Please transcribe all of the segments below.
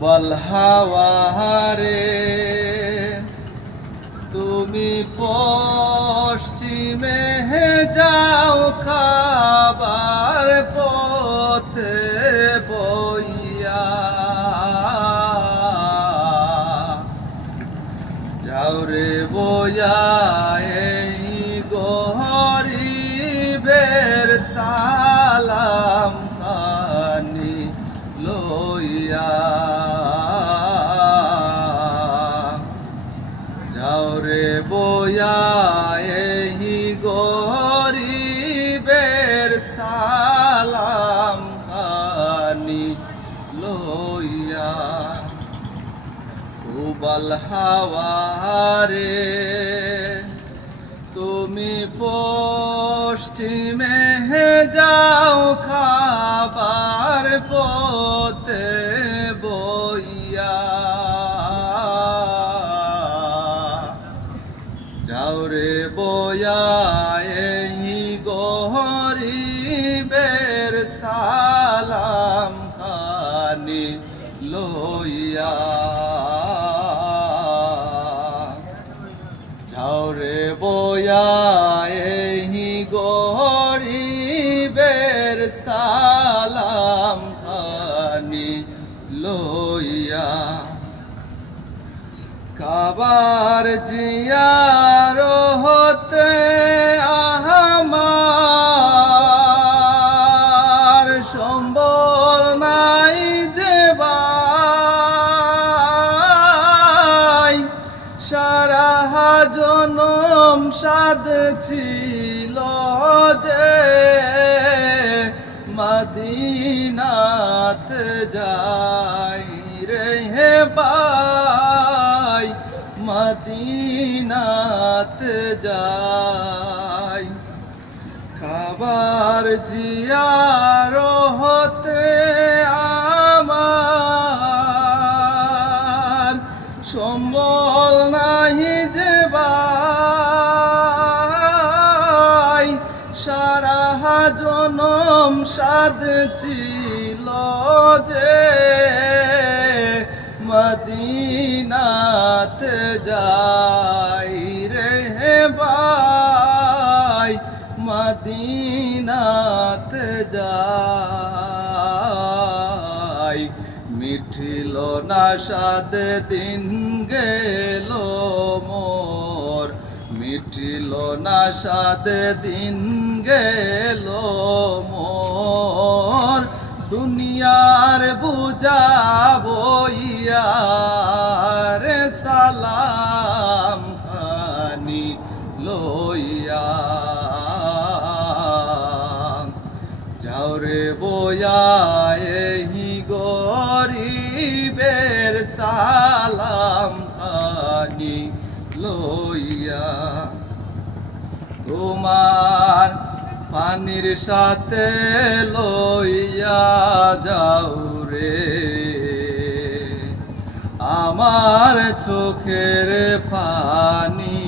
উবাল হাওয়ারে তুমি পশ্চিমে যাও খাবার পথে বইয়া যাও রে বইয়া এই গরিবের সালাম খানি লইয়া যাও রে বইয়া এই গরিবের সালাম খানি লইয়া উবাল হাওয়ারে তুমি পশ্চিমে যাও খাবার পথে বইয়া যাও রে বইয়া এই গরিবের সালাম খানি লইয়া যাও রে বইয়া এই গরিবের সালাম খানি লইয়া কাবার জিয়ার হতে আমার সম্বল নাই যে ভাই সারা জনম সাদ ছিল যে মদিনাতে যাই রে ভাই মদিনাতে যাই খাবার জিয়ার হতে আমার সম্বল নাহি যে ভাই সারা জনম সাদ ছিল যে মদিনাতে যাই রে ভাই মদিনাতে যাই মিঠিল না সাদ দিন গেল মোর মিঠিল না সাদ দিন গেল মোর দুনিয়ার বুঝা বইয়া রে সালাম খানি লইয়া যাও রে বইয়া এই গরিবের সালাম খানি লইয়া তোমার পানির সাথে লইয়া যাও রে আমার চোখের পানি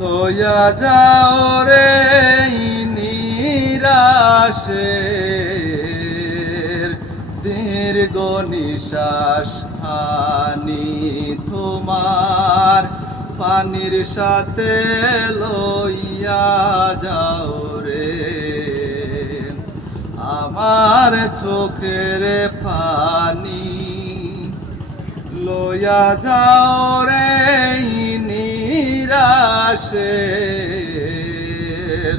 লইয়া যাও রে নিরাশের দীর্ঘ নিশ্বাস হানি তোমার পানির সাথে লইয়া যাও রে আমার চোখের পানি লইয়া যাও রে নিরাশের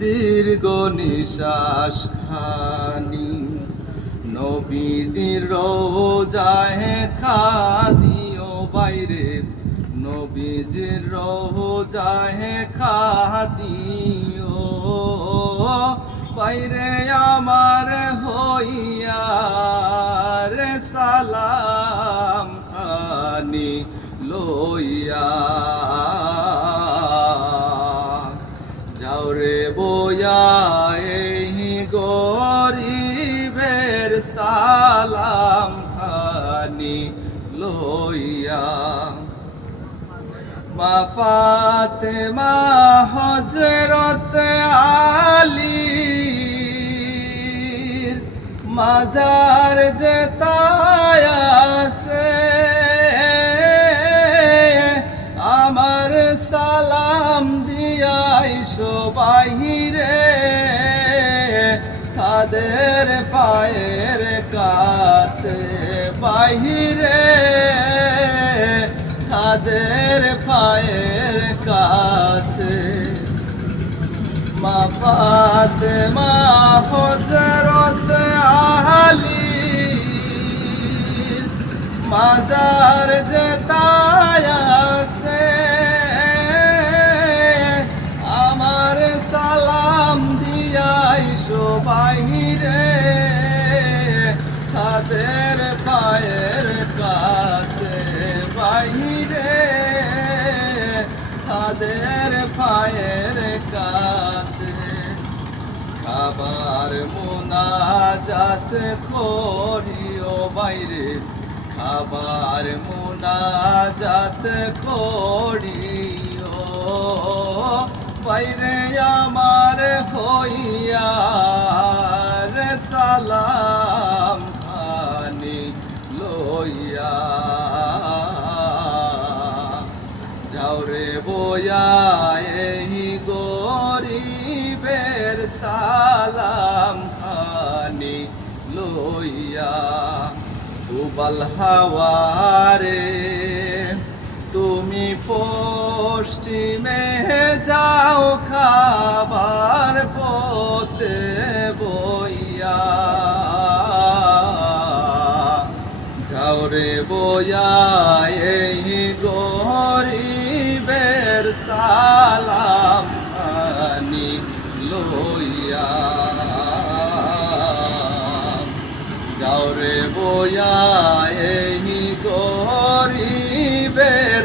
দীর্ঘ নিশ্বাস খানি নবীদের রোজায় খাদিও বাইরে নবীজির রোজায় খাদিও বাইরে আমার হইয়া রে সালাম খানি লইয়া যাও রে বইয়া এই গরিবের সালাম খানি লইয়া মা ফাতেমা হযরত আলীর মাজার যে বাহিরে তাদের পায়ের কাছে বাহিরে তাদের পায়ের কাছে মা ফাতেমা হযরত আলীর মাজার যেতায় আছে আমার সালাম দিয়াইশো বাহিরে তাদের পায়ের কাছে বাহিরে তাদের পায়ের কাছে খাবার মুনাজাত করিও বাইরে খাবার মুনাজাত করিও বাইরে আমার হইয়া রে সালাম খানি লইয়া যাও রে বয়া এই গরিবের সালাম খানি লইয়া উবাল হাওয়ারে তুমি পশ্চিমে যাও খাবার পথে বইয়া যাও রে বয়া এই গরিবের সালাম খানি লইয়া যাও রে বয়া এই গরিবের